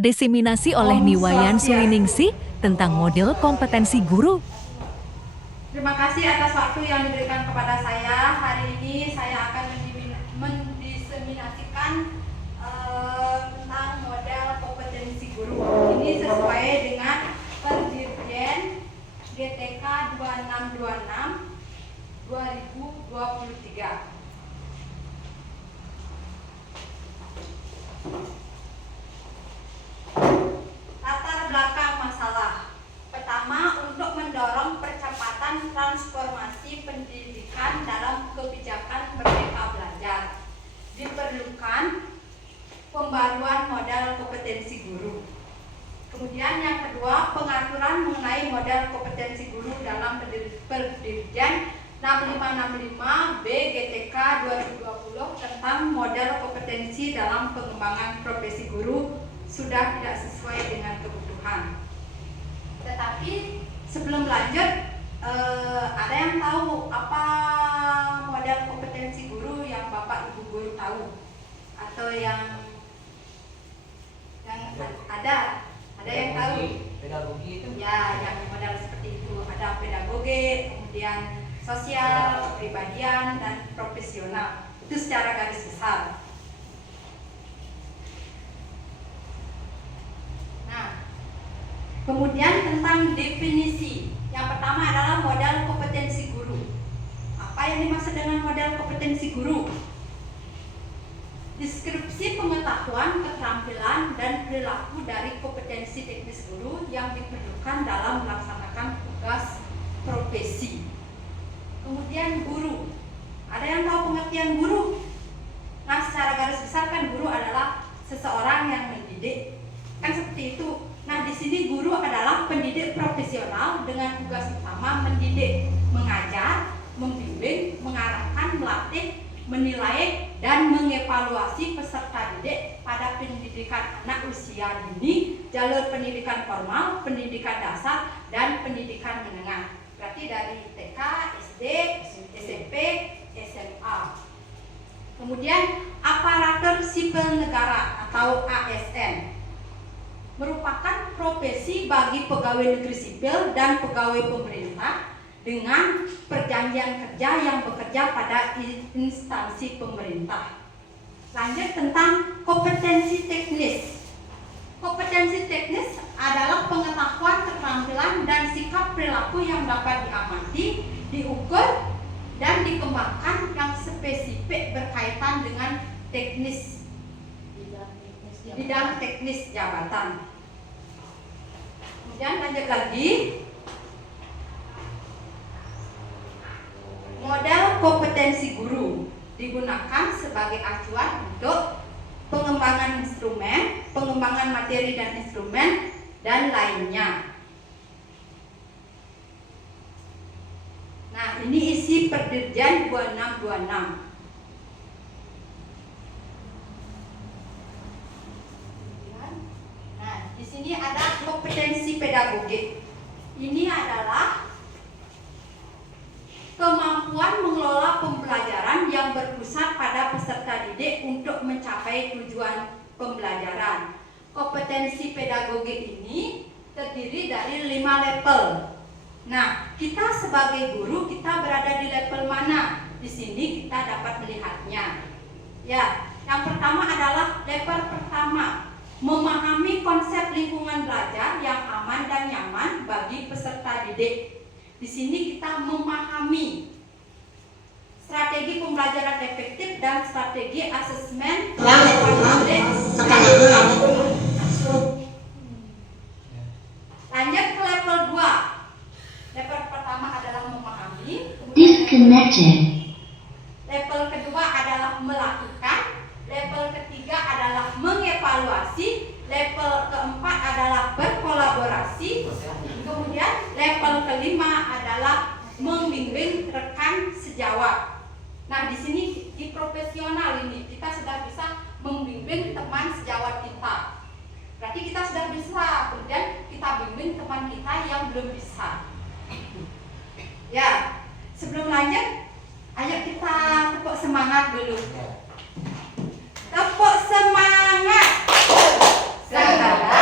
Diseminasi oleh Om Niwayan Swastiastu. Suwiningsih tentang model kompetensi guru. Terima kasih atas waktu yang diberikan kepada saya. Hari ini saya akan mendiseminasikan tentang model kompetensi guru. Ini sesuai dengan Perdirjen GTK 2626 2023. Latar belakang masalah. Pertama, untuk mendorong percepatan transformasi pendidikan dalam kebijakan Merdeka Belajar, diperlukan pembaruan model kompetensi guru. Kemudian yang kedua, pengaturan mengenai model kompetensi guru dalam Perdirjen 6565 B GTK 2020 tentang model kompetensi dalam pengembangan profesi guru sudah tidak sesuai dengan kebutuhan. Tetapi sebelum lanjut, ada yang tahu apa model kompetensi guru yang Bapak Ibu guru tahu? Atau yang ada yang tahu? Pedagogi itu? Ya, yang model seperti itu. Ada pedagogi, kemudian sosial, kepribadian, dan profesional. Itu secara garis besar. Nah, kemudian tentang definisi. Yang pertama adalah model kompetensi guru. Apa yang dimaksud dengan model kompetensi guru? Deskripsi pengetahuan, keterampilan, dan perilaku dari kompetensi teknis guru yang diperlukan dalam melaksanakan tugas profesi. Kemudian guru. Ada yang tahu pengertian guru? Nah, secara garis besar kan guru adalah seseorang yang mendidik. Kan seperti itu. Nah, di sini guru adalah pendidik profesional dengan tugas utama mendidik, mengajar, membimbing, mengarahkan, melatih, menilai, dan mengevaluasi peserta didik pada pendidikan anak usia dini, jalur pendidikan formal, pendidikan dasar, dan pendidikan menengah. Berarti dari TK, SD, SMP, SMA. Kemudian aparatur sipil negara atau ASN merupakan profesi bagi pegawai negeri sipil dan pegawai pemerintah dengan perjanjian kerja yang bekerja pada instansi pemerintah. Lanjut tentang kompetensi teknis. Kompetensi teknis adalah pengetahuan, keterampilan, dan sikap perilaku yang dapat diamati, diukur, dan dikembangkan yang spesifik berkaitan dengan teknis bidang teknis jabatan. Kemudian lanjut lagi. Model kompetensi guru digunakan sebagai acuan untuk pengembangan instrumen, pengembangan materi dan instrumen, dan lainnya. Nah, ini isi Perdirjen 2626. Nah, di sini ada kompetensi pedagogik. Ini adalah kemampuan mengelola pembelajaran yang berpusat pada peserta didik untuk mencapai tujuan pembelajaran. Kompetensi pedagogik ini terdiri dari 5 level. Nah, kita sebagai guru, kita berada di level mana? Di sini kita dapat melihatnya. Ya, yang pertama adalah level pertama, memahami konsep lingkungan belajar yang aman dan nyaman bagi peserta didik. Di sini kita memahami strategi pembelajaran efektif dan strategi asesmen Lanjut ke level 2. Level pertama adalah memahami. Disconnected. Level kedua adalah melakukan. Level ketiga adalah mengevaluasi. Level keempat adalah berkolaborasi. Kemudian level kelima adalah membimbing rekan sejawat. Nah, di sini di profesional ini kita sudah bisa membimbing teman sejawat kita. Berarti kita sudah bisa, kemudian kita bimbing teman kita yang belum bisa. Ya, sebelum lanjut, ayo kita tepuk semangat dulu. Tepuk semangat. Sahabat.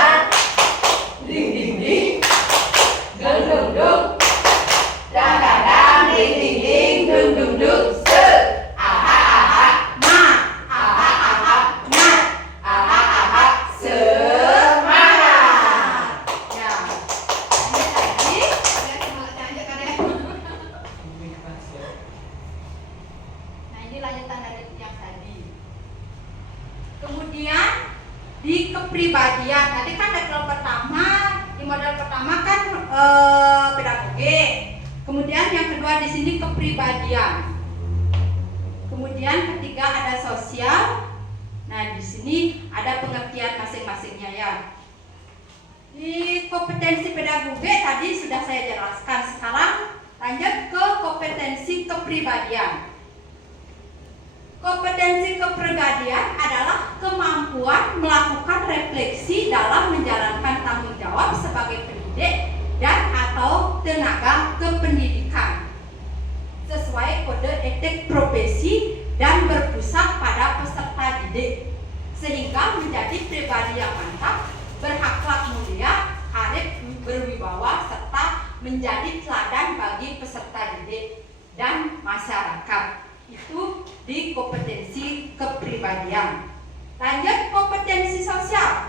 di kepribadian. Tadi kan level pertama, di model pertama kan pedagogi. Kemudian yang kedua di sini kepribadian. Kemudian ketiga ada sosial. Nah, di sini ada pengertian masing-masingnya ya. Di kompetensi pedagogi tadi sudah saya jelaskan. Sekarang lanjut ke kompetensi kepribadian. Kompetensi kepribadian adalah kemampuan melakukan refleksi dalam menjalankan tanggung jawab sebagai pendidik dan atau tenaga kependidikan sesuai kode etik profesi dan berpusat pada peserta didik sehingga menjadi pribadi yang mantap, berakhlak mulia, arif, berwibawa serta menjadi teladan bagi peserta didik dan masyarakat. Itu di kompetensi kepribadian. Lanjut kompetensi sosial.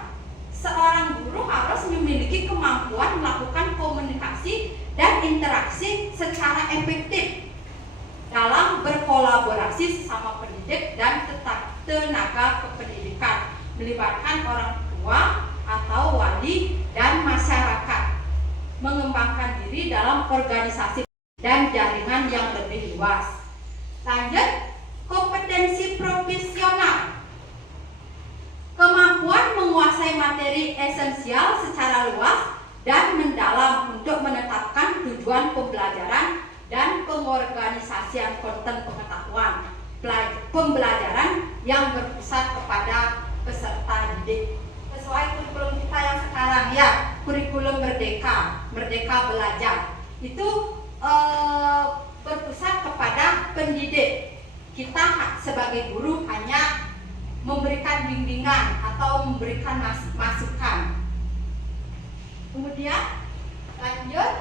Seorang guru harus memiliki kemampuan melakukan komunikasi dan interaksi secara efektif dalam berkolaborasi sesama pendidik dan tenaga kependidikan, melibatkan orang tua atau wali dan masyarakat, mengembangkan diri dalam organisasi dan jaringan yang lebih luas. Lanjut, kompetensi profesional. Kemampuan menguasai materi esensial secara luas dan mendalam untuk menetapkan tujuan pembelajaran dan pengorganisasian konten pengetahuan pembelajaran yang berpusat kepada peserta didik. Sesuai kurikulum kita yang sekarang ya, kurikulum Merdeka Belajar. Itu berpusat kepada pendidik. Kita sebagai guru hanya memberikan bimbingan atau memberikan masukan. Kemudian lanjut.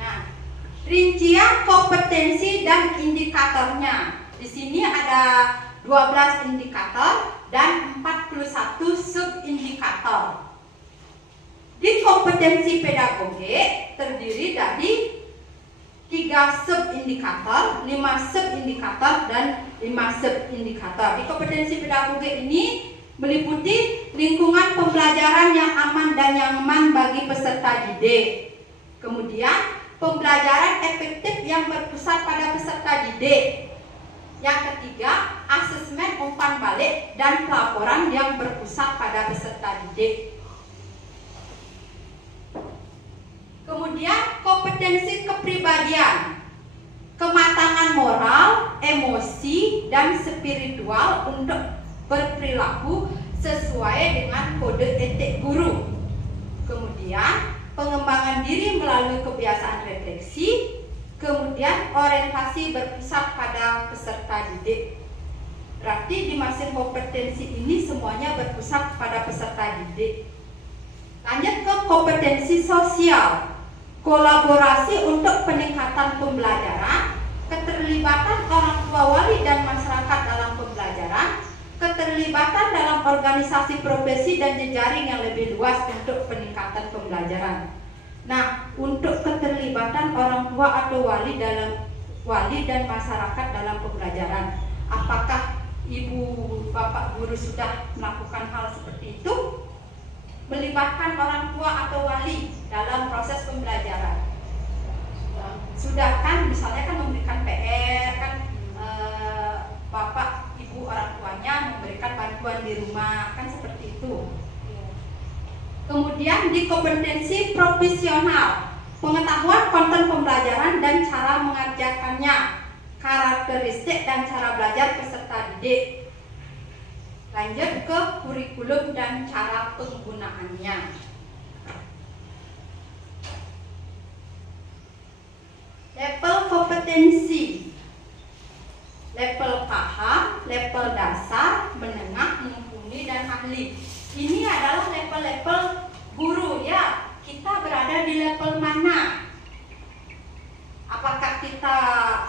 Nah, rincian kompetensi dan indikatornya. Di sini ada 12 indikator dan 41 subindikator. Di kompetensi pedagogi terdiri dari 3 subindikator, 5 subindikator, dan 5 subindikator. Di kompetensi pedagogi ini meliputi lingkungan pembelajaran yang aman dan nyaman bagi peserta didik. Kemudian pembelajaran efektif yang berpusat pada peserta didik. Yang ketiga, asesmen umpan balik dan pelaporan yang berpusat pada peserta didik. Kemudian kompetensi kepribadian, kematangan moral, emosi, dan spiritual untuk berperilaku sesuai dengan kode etik guru. Kemudian pengembangan diri melalui kebiasaan refleksi. Kemudian orientasi berpusat pada peserta didik. Berarti di masing kompetensi ini semuanya berpusat pada peserta didik. Lanjut ke kompetensi sosial. Kolaborasi untuk peningkatan pembelajaran, keterlibatan orang tua, wali, dan masyarakat dalam pembelajaran, keterlibatan dalam organisasi profesi dan jejaring yang lebih luas untuk peningkatan pembelajaran. Nah, untuk keterlibatan orang tua atau wali dan masyarakat dalam pembelajaran, apakah ibu bapak guru sudah melakukan hal seperti itu? Melibatkan orang tua atau wali dalam proses pembelajaran. Sudah kan, misalnya kan memberikan PR kan, bapak ibu orang tuanya memberikan bantuan di rumah kan, seperti itu. Kemudian di kompetensi profesional, pengetahuan konten pembelajaran dan cara mengajarkannya, karakteristik dan cara belajar peserta didik. Lanjut ke kurikulum dan cara penggunaannya. Level kompetensi, level paham, level dasar, menengah, mumpuni, dan ahli. Ini adalah level-level guru ya. Kita berada di level mana? Apakah kita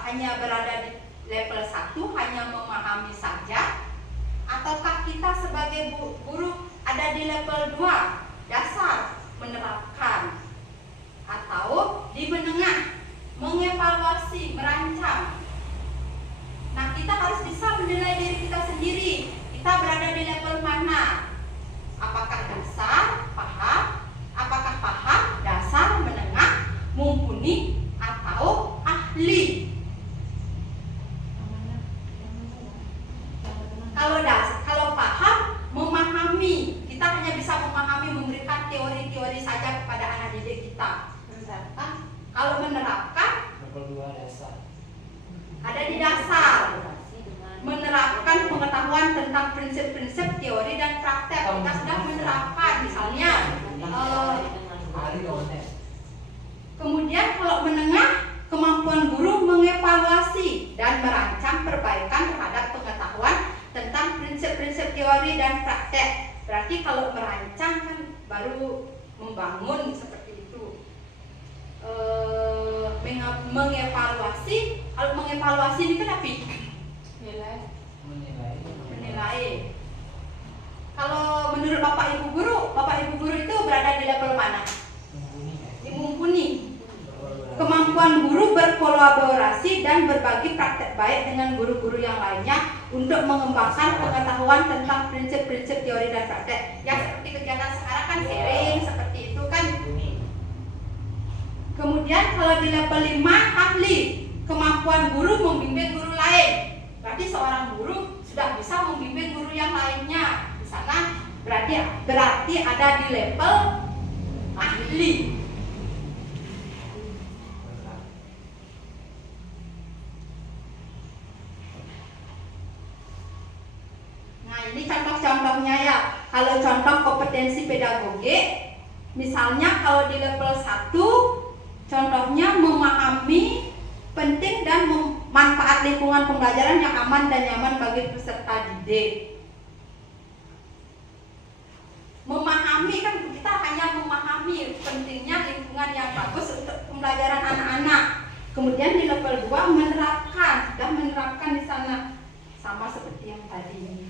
hanya berada di level 1, hanya memahami saja? Ataukah kita sebagai guru ada di level 2, dasar, menerapkan? Atau di menengah, mengevaluasi, merancang? Nah, kita harus bisa menilai diri kita sendiri. Kita berada di level mana? Apakah dasar, paham? Apakah paham, dasar, menengah, mumpuni, atau ahli? Kalau paham, memahami, kita hanya bisa memahami, memberikan teori-teori saja kepada anak didik kita. Kalau menerapkan, ada di dasar. Menerapkan pengetahuan tentang prinsip-prinsip teori dan praktek. Kita sudah menerapkan, misalnya. Kemudian kalau menengah, kemampuan guru mengevaluasi dan merancang perbaikan terhadap pengetahuan tentang prinsip-prinsip teori dan praktek. Berarti kalau merancang kan baru membangun seperti itu. Mengevaluasi, kalau mengevaluasi ini kan apa? Menilai. Kalau menurut Bapak Ibu Guru itu berada di level mana? Mumpuni. Kemampuan guru berkolaborasi dan berbagi praktek baik dengan guru-guru yang lainnya untuk mengembangkan pengetahuan tentang prinsip-prinsip teori dan praktek. Ya seperti kegiatan sekarang kan sharing seperti itu kan. Kemudian kalau di level 5 ahli, kemampuan guru membimbing guru lain. Berarti seorang guru sudah bisa membimbing guru yang lainnya. Di sana berarti ada di level ahli. Nah, ini contoh-contohnya ya. Kalau contoh kompetensi pedagogik, misalnya kalau di level 1, contohnya memahami penting dan manfaat lingkungan pembelajaran yang aman dan nyaman bagi peserta didik. Memahami kan kita hanya memahami pentingnya lingkungan yang bagus untuk pembelajaran anak-anak. Kemudian di level 2 menerapkan, sudah menerapkan di sana sama seperti yang tadi ini.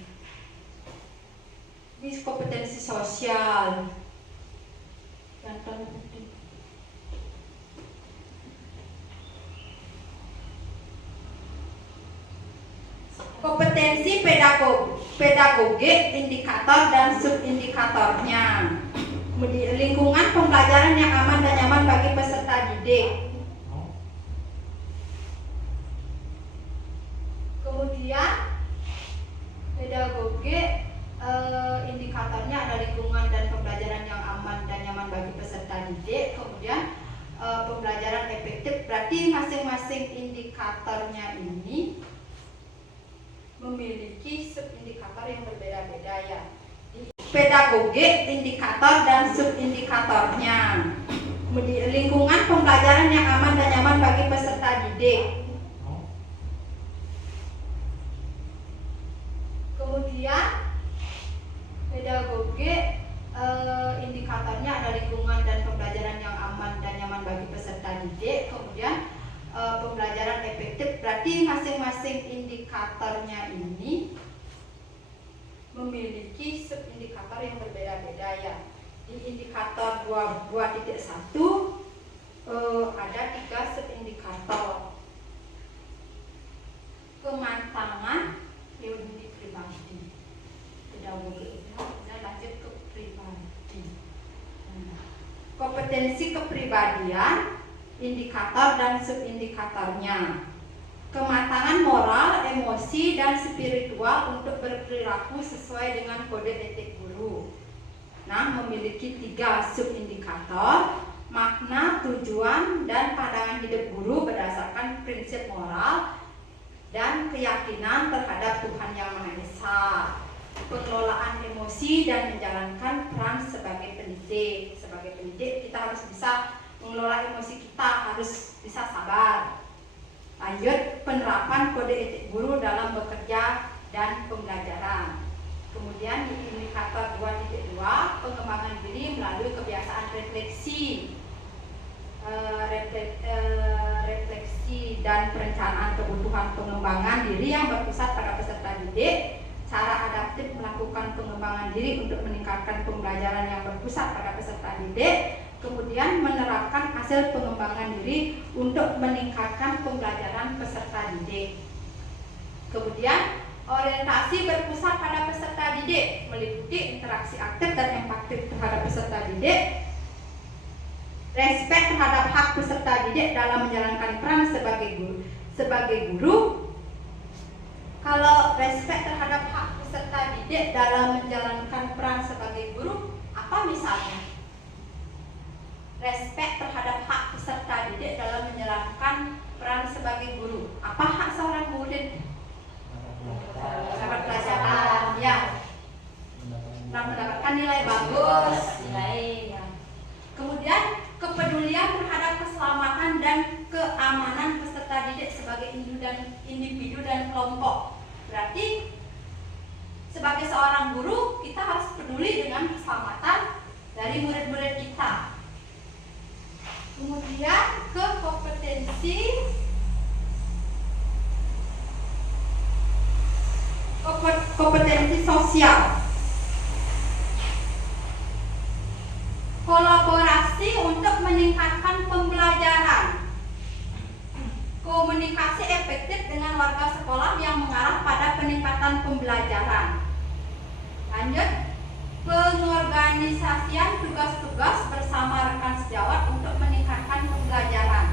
Ini kompetensi sosial. Contoh kompetensi pedagogik, indikator dan subindikatornya. Kemudian lingkungan pembelajaran yang aman dan nyaman bagi peserta didik. Kemudian pedagogik, indikatornya ada lingkungan dan pembelajaran yang aman dan nyaman bagi peserta didik. Kemudian pembelajaran efektif, berarti masing-masing indikatornya ini memiliki subindikator yang berbeda-beda ya. Pedagogik, indikator dan subindikatornya. Kemudian lingkungan pembelajaran yang aman dan nyaman bagi peserta didik. Kemudian pedagogik, indikatornya ada lingkungan dan pembelajaran yang aman dan nyaman bagi peserta didik. Kemudian pembelajaran efektif, berarti masing-masing indikatornya ini memiliki subindikator yang berbeda-beda ya. Di indikator 2.1 ada 3 subindikator. Kematangan teori pribadi, pedagogik, kita lanjut ke pribadi. Kompetensi kepribadian, indikator dan subindikatornya. Kematangan moral, emosi, dan spiritual untuk berperilaku sesuai dengan kode etik guru. Nah, memiliki 3 subindikator: makna, tujuan, dan pandangan hidup guru berdasarkan prinsip moral dan keyakinan terhadap Tuhan Yang Maha Esa. Pengelolaan emosi dan menjalankan peran sebagai pendidik. Sebagai pendidik kita harus bisa mengelola emosi kita, harus bisa sabar. Lanjut, penerapan kode etik guru dalam bekerja dan pembelajaran. Kemudian di indikator 2.2, pengembangan diri melalui kebiasaan refleksi. Refleksi dan perencanaan kebutuhan pengembangan diri yang berpusat pada peserta didik. Cara adaptif melakukan pengembangan diri untuk meningkatkan pembelajaran yang berpusat pada peserta didik. Kemudian menerapkan hasil pengembangan diri untuk meningkatkan pembelajaran peserta didik. Kemudian Orientasi berpusat pada peserta didik, meliputi interaksi aktif dan empatik terhadap peserta didik, respek terhadap hak peserta didik dalam menjalankan peran sebagai guru. Kalau respek terhadap hak peserta didik dalam menjalankan peran sebagai guru, apa misalnya? Respek terhadap hak peserta didik dalam menjalankan peran sebagai guru. Apa hak seorang murid? Dapat pelajaran, ya. Mendapatkan nilai bagus, nilai. Ya. Kemudian kepedulian terhadap keselamatan dan keamanan peserta didik sebagai individu dan kelompok. Berarti sebagai seorang guru kita harus peduli dengan keselamatan dari murid-murid kita. Kemudian ke kompetensi sosial. Kolaborasi untuk meningkatkan pembelajaran. Komunikasi efektif dengan warga sekolah yang mengarah pada peningkatan pembelajaran. Lanjut, pengorganisasian tugas-tugas bersama rekan sejawat untuk meningkatkan pembelajaran.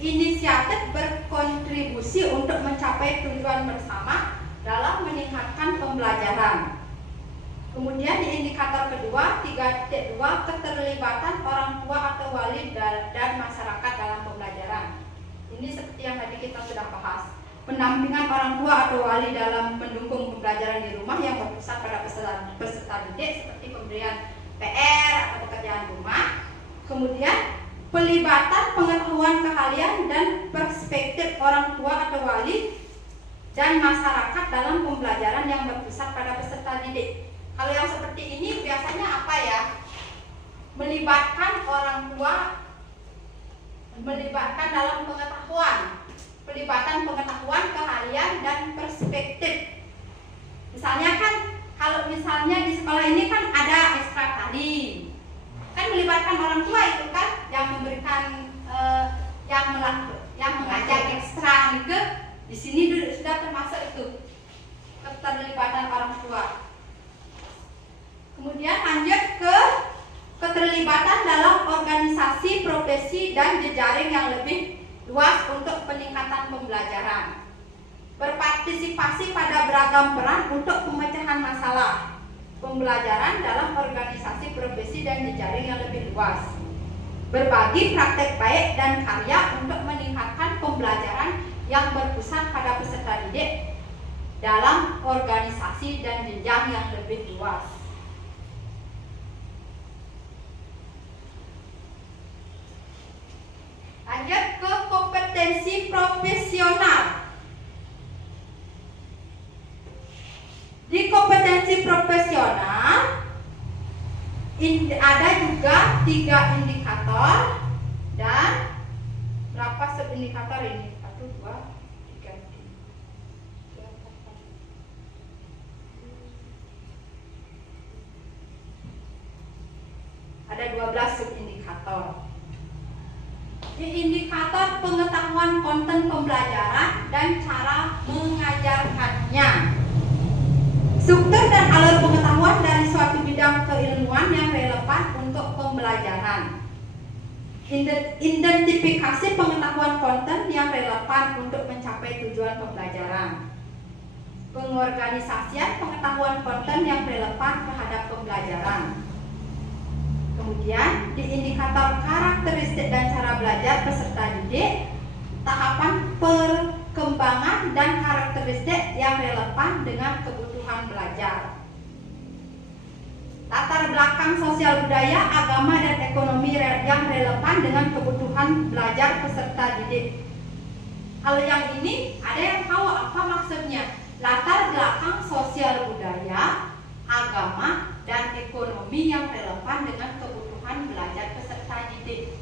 Inisiatif berkontribusi untuk mencapai tujuan bersama dalam meningkatkan pembelajaran. Kemudian di indikator kedua, 3.2, keterlibatan orang tua atau wali dan masyarakat dalam pembelajaran. Ini seperti yang tadi kita sudah bahas. Pendampingan orang tua atau wali dalam mendukung pembelajaran di rumah yang berpusat pada peserta didik seperti pemberian PR atau pekerjaan rumah. Kemudian pelibatan pengetahuan keahlian dan perspektif orang tua atau wali dan masyarakat dalam pembelajaran yang berpusat pada peserta didik. Kalau yang seperti ini biasanya apa ya? Melibatkan orang tua, melibatkan dalam pengetahuan, pelibatan pengetahuan, keahlian dan perspektif. Misalnya kan, kalau misalnya di sekolah ini kan ada ekstra tari, kan melibatkan orang tua itu kan yang memberikan, yang mengajar ekstra gitu. Di sini sudah termasuk itu keterlibatan orang tua. Kemudian lanjut ke keterlibatan dalam organisasi, profesi, dan jejaring yang lebih luas untuk peningkatan pembelajaran. Berpartisipasi pada beragam peran untuk pemecahan masalah pembelajaran dalam organisasi, profesi, dan jejaring yang lebih luas. Berbagi praktek baik dan karya untuk meningkatkan pembelajaran yang berpusat pada peserta didik dalam organisasi dan jenjang yang lebih luas. Lanjut ke kompetensi profesional. Di kompetensi profesional ada juga 3 indikator dan berapa subindikator ini? 1, 2, 3, 4. Ada 12 subindikator. Di indikator pengetahuan konten pembelajaran dan cara mengajarkannya. Struktur dan alur pengetahuan dari suatu bidang keilmuan yang relevan untuk pembelajaran. Identifikasi pengetahuan konten yang relevan untuk mencapai tujuan pembelajaran. Pengorganisasian pengetahuan konten yang relevan terhadap pembelajaran. Kemudian di indikator karakteristik dan cara belajar peserta didik, tahapan perkembangan dan karakteristik yang relevan dengan kebutuhan belajar. Latar belakang sosial budaya, agama, dan ekonomi yang relevan dengan kebutuhan belajar peserta didik. Kalau yang ini ada yang tahu apa maksudnya? Latar belakang sosial budaya, agama, dan ekonomi yang relevan dengan kebutuhan belajar peserta didik.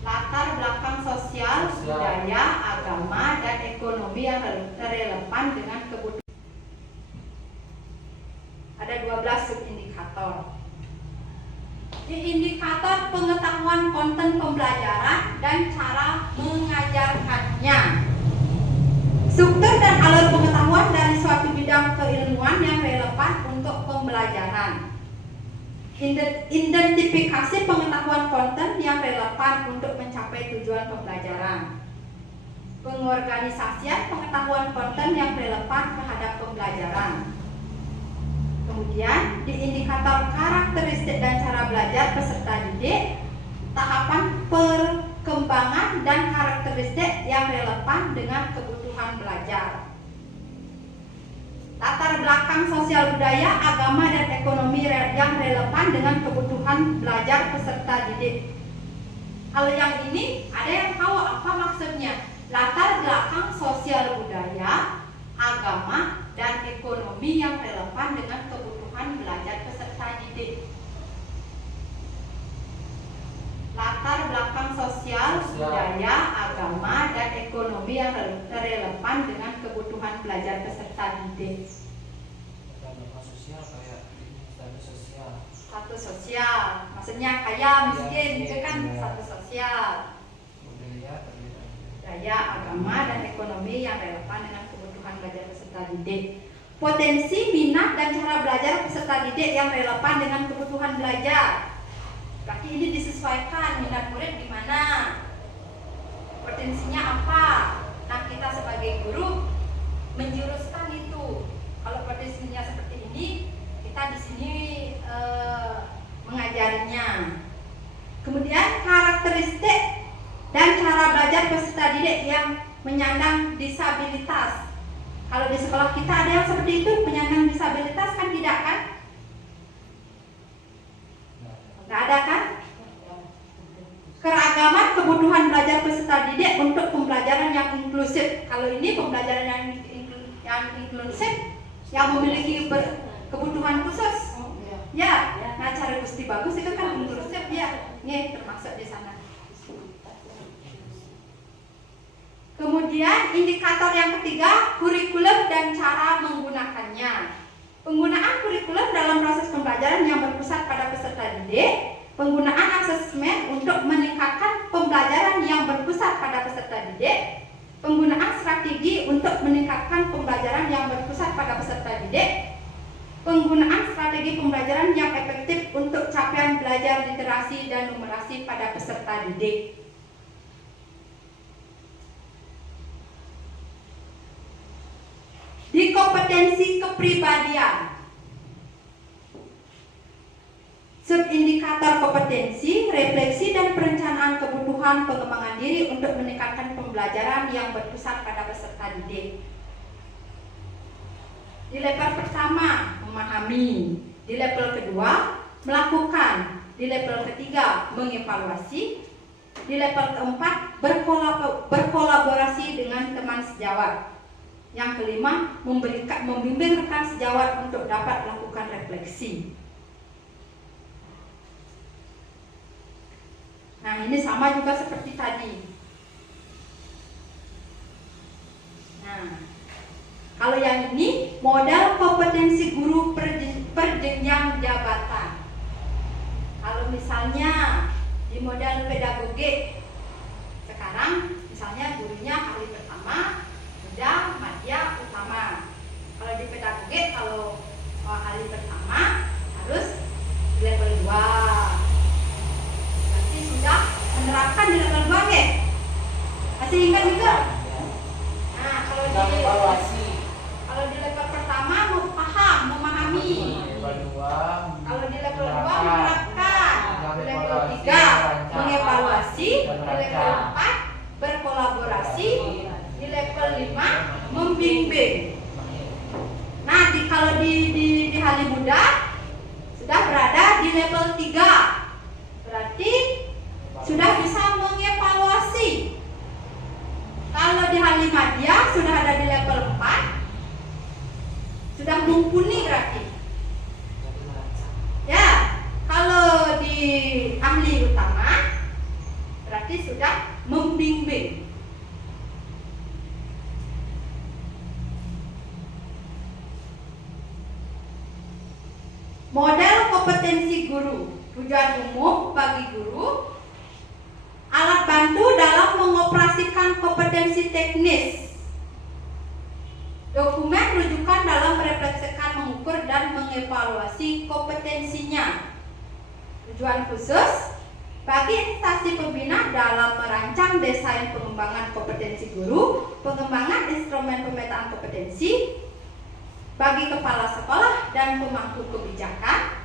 Latar belakang sosial, budaya, agama, dan ekonomi yang relevan dengan kebutuhan. Ada 12 subindikator. indikator pengetahuan konten pembelajaran dan cara mengajarkannya. Struktur dan alur pengetahuan dari suatu bidang keilmuan yang relevan untuk pembelajaran. Identifikasi pengetahuan konten yang relevan untuk mencapai tujuan pembelajaran. Pengorganisasian pengetahuan konten yang relevan terhadap pembelajaran. Kemudian di indikator karakteristik dan cara belajar peserta didik, tahapan perkembangan dan karakteristik yang relevan dengan kebutuhan belajar. Latar belakang sosial budaya, agama, dan ekonomi yang relevan dengan kebutuhan belajar peserta didik. Kalau yang ini ada yang tahu apa maksudnya? Latar belakang sosial budaya, agama, dan ekonomi yang relevan dengan kebutuhan belajar peserta didik. Latar belakang sosial, budaya, agama, dan ekonomi yang relevan dengan kebutuhan belajar peserta didik. Status sosial, maksudnya kaya, miskin, itu kan status sosial. Budaya, agama, dan ekonomi yang relevan dengan kebutuhan belajar peserta didik. Potensi, minat, dan cara belajar peserta didik yang relevan dengan kebutuhan belajar. Berarti ini disesuaikan minat murid di mana, potensinya apa. Nah, kita sebagai guru menjuruskan itu. Kalau potensinya seperti ini, kita di sini mengajarinya. Kemudian karakteristik dan cara belajar peserta didik yang menyandang disabilitas. Kalau di sekolah kita ada yang seperti itu, penyandang disabilitas kan tidak kan? Nggak ada kan? Keragaman kebutuhan belajar peserta didik untuk pembelajaran yang inklusif. Kalau ini pembelajaran yang inklusif, yang memiliki kebutuhan khusus. Ya, nah cara Gusti bagus itu kan inklusif ya. Ini termasuk di sana. Kemudian indikator yang ketiga, kurikulum dan cara menggunakannya. Penggunaan kurikulum dalam proses pembelajaran yang berpusat pada peserta didik. Penggunaan asesmen untuk meningkatkan pembelajaran yang berpusat pada peserta didik. Penggunaan strategi untuk meningkatkan pembelajaran yang berpusat pada peserta didik. Penggunaan strategi pembelajaran yang efektif untuk capaian belajar literasi dan numerasi pada peserta didik. Di kompetensi kepribadian, subindikator kompetensi, refleksi, dan perencanaan kebutuhan pengembangan diri untuk meningkatkan pembelajaran yang berpusat pada peserta didik. Di level pertama, memahami. Di level kedua, melakukan. Di level ketiga, mengevaluasi. Di level keempat, berkolaborasi dengan teman sejawat. Yang kelima, membimbing rekan sejawat untuk dapat melakukan refleksi. Nah, ini sama juga seperti tadi. Nah, kalau yang ini modal kompetensi guru perjenjang jabatan. Kalau misalnya di modal pedagogik, sekarang misalnya gurunya ahli pertama, muda, madya, utama. Kalau di pedagogik, kalau ahli pertama harus level 2. Berarti sudah menerapkan di level 2 ya? Masih ingat juga? Nah, kalau di level pertama paham, memahami. Kalau di level 2 menerapkan. Di level 3 mengevaluasi. Di level 4 berkolaborasi. Di level 5 membimbing. Nah, kalau di Hali Muda sudah berada di level 3. Berarti sudah bisa mengevaluasi. Kalau di Hali Madya sudah ada di level 4. Sudah mumpuni berarti. Ya, kalau di ahli utama berarti sudah membimbing. Model kompetensi kompetensi guru. Tujuan umum bagi guru, alat bantu dalam mengoperasikan kompetensi teknis. Dokumen rujukan dalam merefleksikan, mengukur, dan mengevaluasi kompetensinya. Tujuan khusus bagi instansi pembina dalam merancang desain pengembangan kompetensi guru, pengembangan instrumen pemetaan kompetensi bagi kepala sekolah dan pemangku kebijakan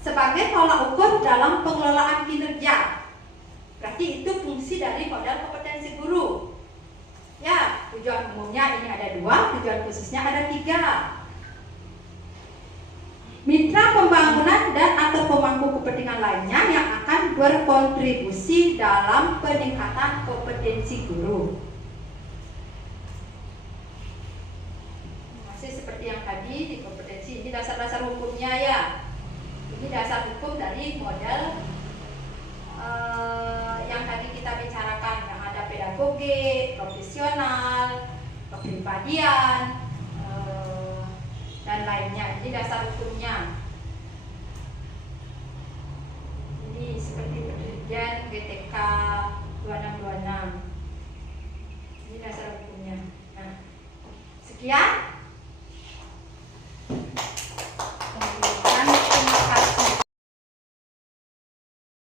sebagai tolak ukur dalam pengelolaan kinerja. Berarti itu fungsi dari model kompetensi guru. Ya, tujuan umumnya ini ada 2, tujuan khususnya ada 3. Mitra pembangunan dan atau pemangku kepentingan lainnya yang akan berkontribusi dalam peningkatan kompetensi guru. Masih seperti yang tadi di kompetensi, ini dasar-dasar hukumnya ya. Ini dasar hukum dari model yang tadi kita bicarakan, yang ada pedagogi, profesional, kepribadian, dan lainnya. Ini dasar hukumnya. Ini seperti perjanjian GTK 2626.